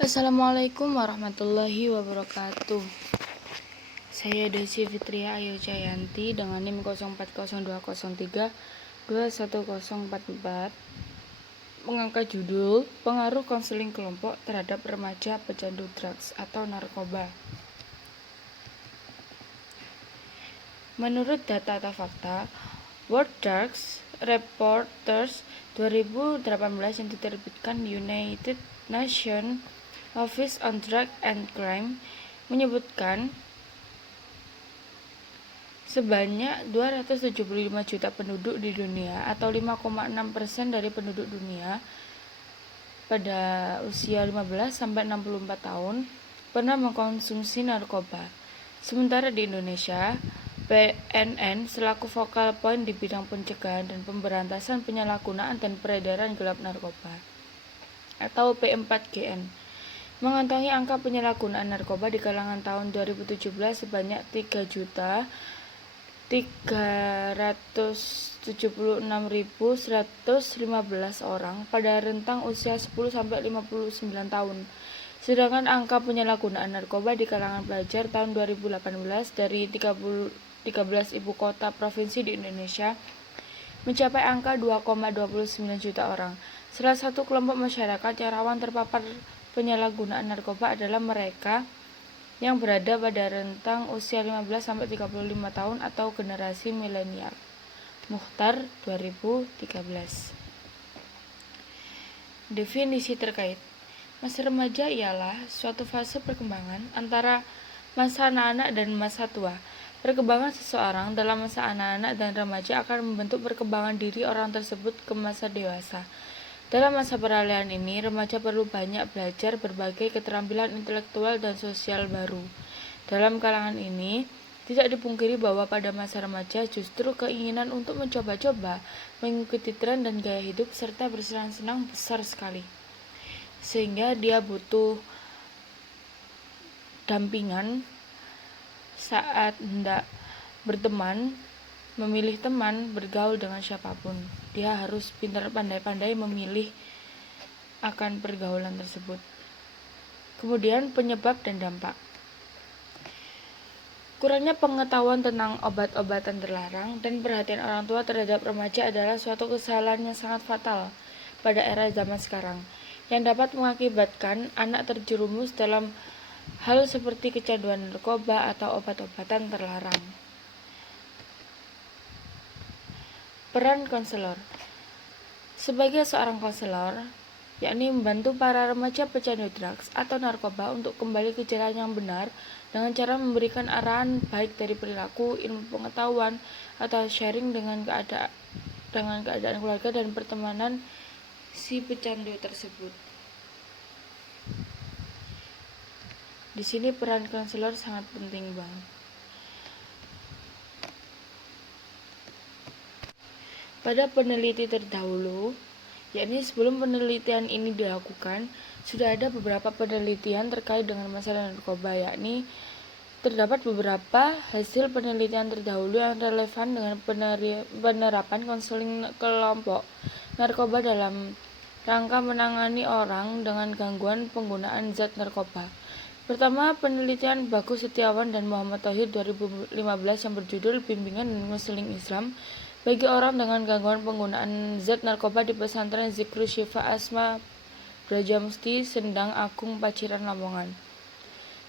Assalamualaikum warahmatullahi wabarakatuh. Saya Desi Fitria Ayu Jayanti dengan NIM 040203210044 mengangkat judul Pengaruh Konseling Kelompok terhadap Remaja Pecandu Drugs atau Narkoba. Menurut data atau fakta World Drugs Reporters 2018 yang diterbitkan United Nations Office on Drug and Crime menyebutkan sebanyak 275 juta penduduk di dunia atau 5,6% dari penduduk dunia pada usia 15-64 tahun pernah mengkonsumsi narkoba. Sementara di Indonesia, BNN selaku focal point di bidang pencegahan dan pemberantasan penyalahgunaan dan peredaran gelap narkoba atau P4GN mengantongi angka penyalahgunaan narkoba di kalangan tahun 2017 sebanyak 3.376.115 orang pada rentang usia 10-59 tahun. Sedangkan angka penyalahgunaan narkoba di kalangan pelajar tahun 2018 dari 13 ibu kota provinsi di Indonesia mencapai angka 2,29 juta orang. Salah satu kelompok masyarakat yang rawan terpapar penyalahgunaan narkoba adalah mereka yang berada pada rentang usia 15-35 tahun atau generasi milenial. Mukhtar 2013. Definisi terkait masa remaja ialah suatu fase perkembangan antara masa anak-anak dan masa tua. Perkembangan seseorang dalam masa anak-anak dan remaja akan membentuk perkembangan diri orang tersebut ke masa dewasa. Dalam masa peralihan ini, remaja perlu banyak belajar berbagai keterampilan intelektual dan sosial baru. Dalam kalangan ini, tidak dipungkiri bahwa pada masa remaja justru keinginan untuk mencoba-coba, mengikuti tren dan gaya hidup serta bersenang-senang besar sekali. Sehingga dia butuh dampingan saat hendak berteman, memilih teman, bergaul dengan siapapun. Dia harus pintar pandai-pandai memilih akan pergaulan tersebut. Kemudian penyebab dan dampak. Kurangnya pengetahuan tentang obat-obatan terlarang dan perhatian orang tua terhadap remaja adalah suatu kesalahan yang sangat fatal pada era zaman sekarang, yang dapat mengakibatkan anak terjerumus dalam hal seperti kecanduan narkoba atau obat-obatan terlarang. Peran konselor. Sebagai seorang konselor, yakni membantu para remaja pecandu drugs atau narkoba untuk kembali ke jalan yang benar dengan cara memberikan arahan baik dari perilaku, ilmu pengetahuan, atau sharing dengan keadaan keluarga dan pertemanan si pecandu tersebut. Di sini peran konselor sangat penting banget. Pada peneliti terdahulu, yakni sebelum penelitian ini dilakukan, sudah ada beberapa penelitian terkait dengan masalah narkoba, yakni terdapat beberapa hasil penelitian terdahulu yang relevan dengan penerapan konseling kelompok narkoba dalam rangka menangani orang dengan gangguan penggunaan zat narkoba. Pertama, penelitian Bagus Setiawan dan Muhammad Tauhid 2015 yang berjudul Bimbingan dan Konseling Islam bagi orang dengan gangguan penggunaan zat narkoba di pesantren Zikru Syifa Asma Brajamusti Sendang Agung Paciran Lamongan.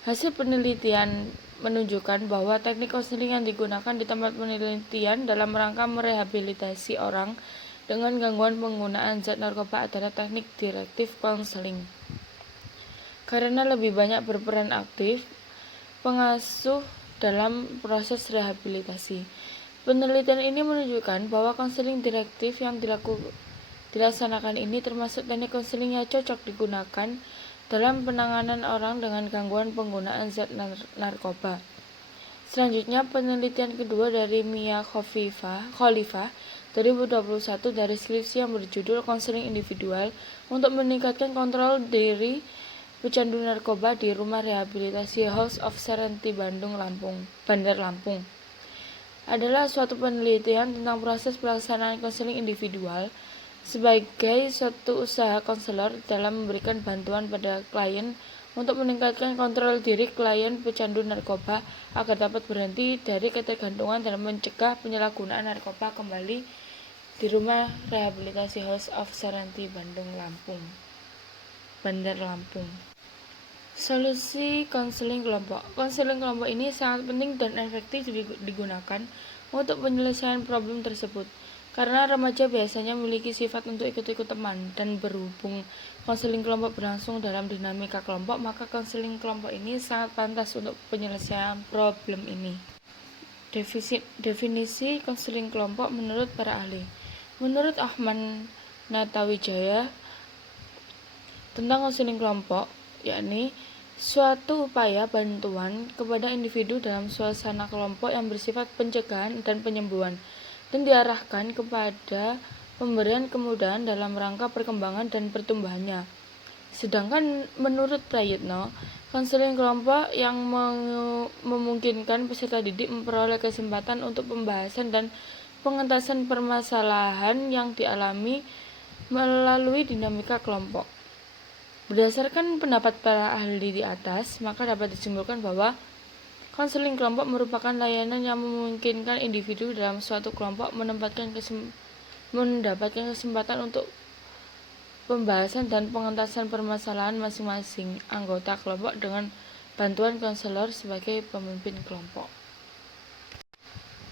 Hasil penelitian menunjukkan bahwa teknik konseling yang digunakan di tempat penelitian dalam rangka merehabilitasi orang dengan gangguan penggunaan zat narkoba adalah teknik direktif konseling. Karena lebih banyak berperan aktif pengasuh dalam proses rehabilitasi. Penelitian ini menunjukkan bahwa konseling direktif yang dilaksanakan ini termasuk teknik konseling yang cocok digunakan dalam penanganan orang dengan gangguan penggunaan zat narkoba. Selanjutnya, penelitian kedua dari Mia Khalifah 2021 dari skripsi yang berjudul Konseling Individual untuk meningkatkan kontrol diri pecandu narkoba di Rumah Rehabilitasi House of Serenity Bandar Lampung adalah suatu penelitian tentang proses pelaksanaan konseling individual sebagai suatu usaha konselor dalam memberikan bantuan pada klien untuk meningkatkan kontrol diri klien pecandu narkoba agar dapat berhenti dari ketergantungan dan mencegah penyalahgunaan narkoba kembali di Rumah Rehabilitasi House of Serenity Bandar Lampung. Solusi konseling kelompok. Konseling kelompok ini sangat penting dan efektif digunakan untuk penyelesaian problem tersebut. Karena remaja biasanya memiliki sifat untuk ikut-ikut teman dan berhubung konseling kelompok berlangsung dalam dinamika kelompok, maka konseling kelompok ini sangat pantas untuk penyelesaian problem ini. Definisi konseling kelompok menurut para ahli. Menurut Ahmad Natawijaya tentang konseling kelompok, yakni suatu upaya bantuan kepada individu dalam suasana kelompok yang bersifat pencegahan dan penyembuhan dan diarahkan kepada pemberian kemudahan dalam rangka perkembangan dan pertumbuhannya. Sedangkan menurut Prayitno, konseling kelompok yang memungkinkan peserta didik memperoleh kesempatan untuk pembahasan dan pengentasan permasalahan yang dialami melalui dinamika kelompok. Berdasarkan pendapat para ahli di atas, maka dapat disimpulkan bahwa konseling kelompok merupakan layanan yang memungkinkan individu dalam suatu kelompok mendapatkan kesempatan untuk pembahasan dan pengentasan permasalahan masing-masing anggota kelompok dengan bantuan konselor sebagai pemimpin kelompok.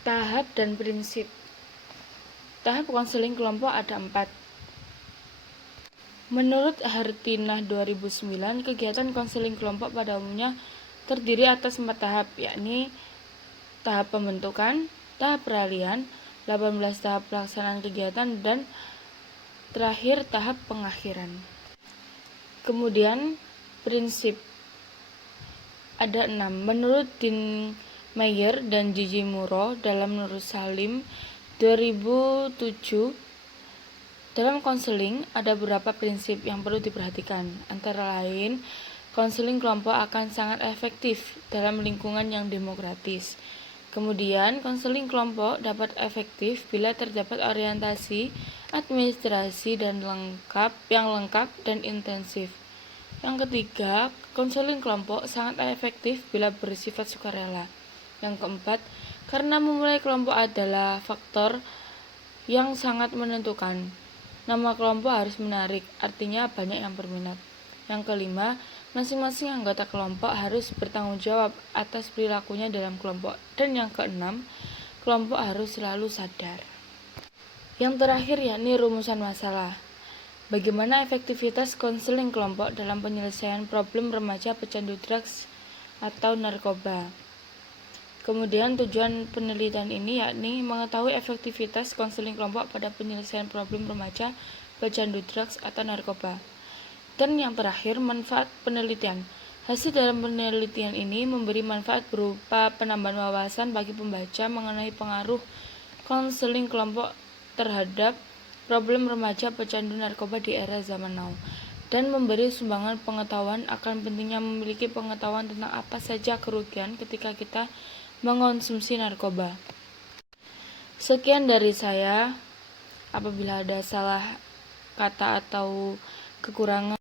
Tahap dan prinsip. Tahap konseling kelompok ada 4. Menurut Hartinah 2009, kegiatan konseling kelompok pada umumnya terdiri atas 4 tahap, yakni tahap pembentukan, tahap peralihan, 18 tahap pelaksanaan kegiatan, dan terakhir tahap pengakhiran. Kemudian prinsip ada 6. Menurut Dean Meyer dan Gigi Muro dalam Nur Salim 2007, dalam konseling ada beberapa prinsip yang perlu diperhatikan. Antara lain, konseling kelompok akan sangat efektif dalam lingkungan yang demokratis. Kemudian, konseling kelompok dapat efektif bila terdapat orientasi administrasi dan yang lengkap dan intensif. Yang ketiga, konseling kelompok sangat efektif bila bersifat sukarela. Yang keempat, karena memulai kelompok adalah faktor yang sangat menentukan. Nama kelompok harus menarik, artinya banyak yang berminat. Yang kelima, masing-masing anggota kelompok harus bertanggung jawab atas perilakunya dalam kelompok. Dan yang keenam, kelompok harus selalu sadar. Yang terakhir yakni rumusan masalah. Bagaimana efektivitas konseling kelompok dalam penyelesaian problem remaja pecandu drugs atau narkoba. Kemudian tujuan penelitian ini yakni mengetahui efektivitas konseling kelompok pada penyelesaian problem remaja pecandu drugs atau narkoba. Dan yang terakhir, manfaat penelitian. Hasil dalam penelitian ini memberi manfaat berupa penambahan wawasan bagi pembaca mengenai pengaruh konseling kelompok terhadap problem remaja pecandu narkoba di era zaman now, dan memberi sumbangan pengetahuan akan pentingnya memiliki pengetahuan tentang apa saja kerugian ketika kita mengonsumsi narkoba. Sekian dari saya. Apabila ada salah kata atau kekurangan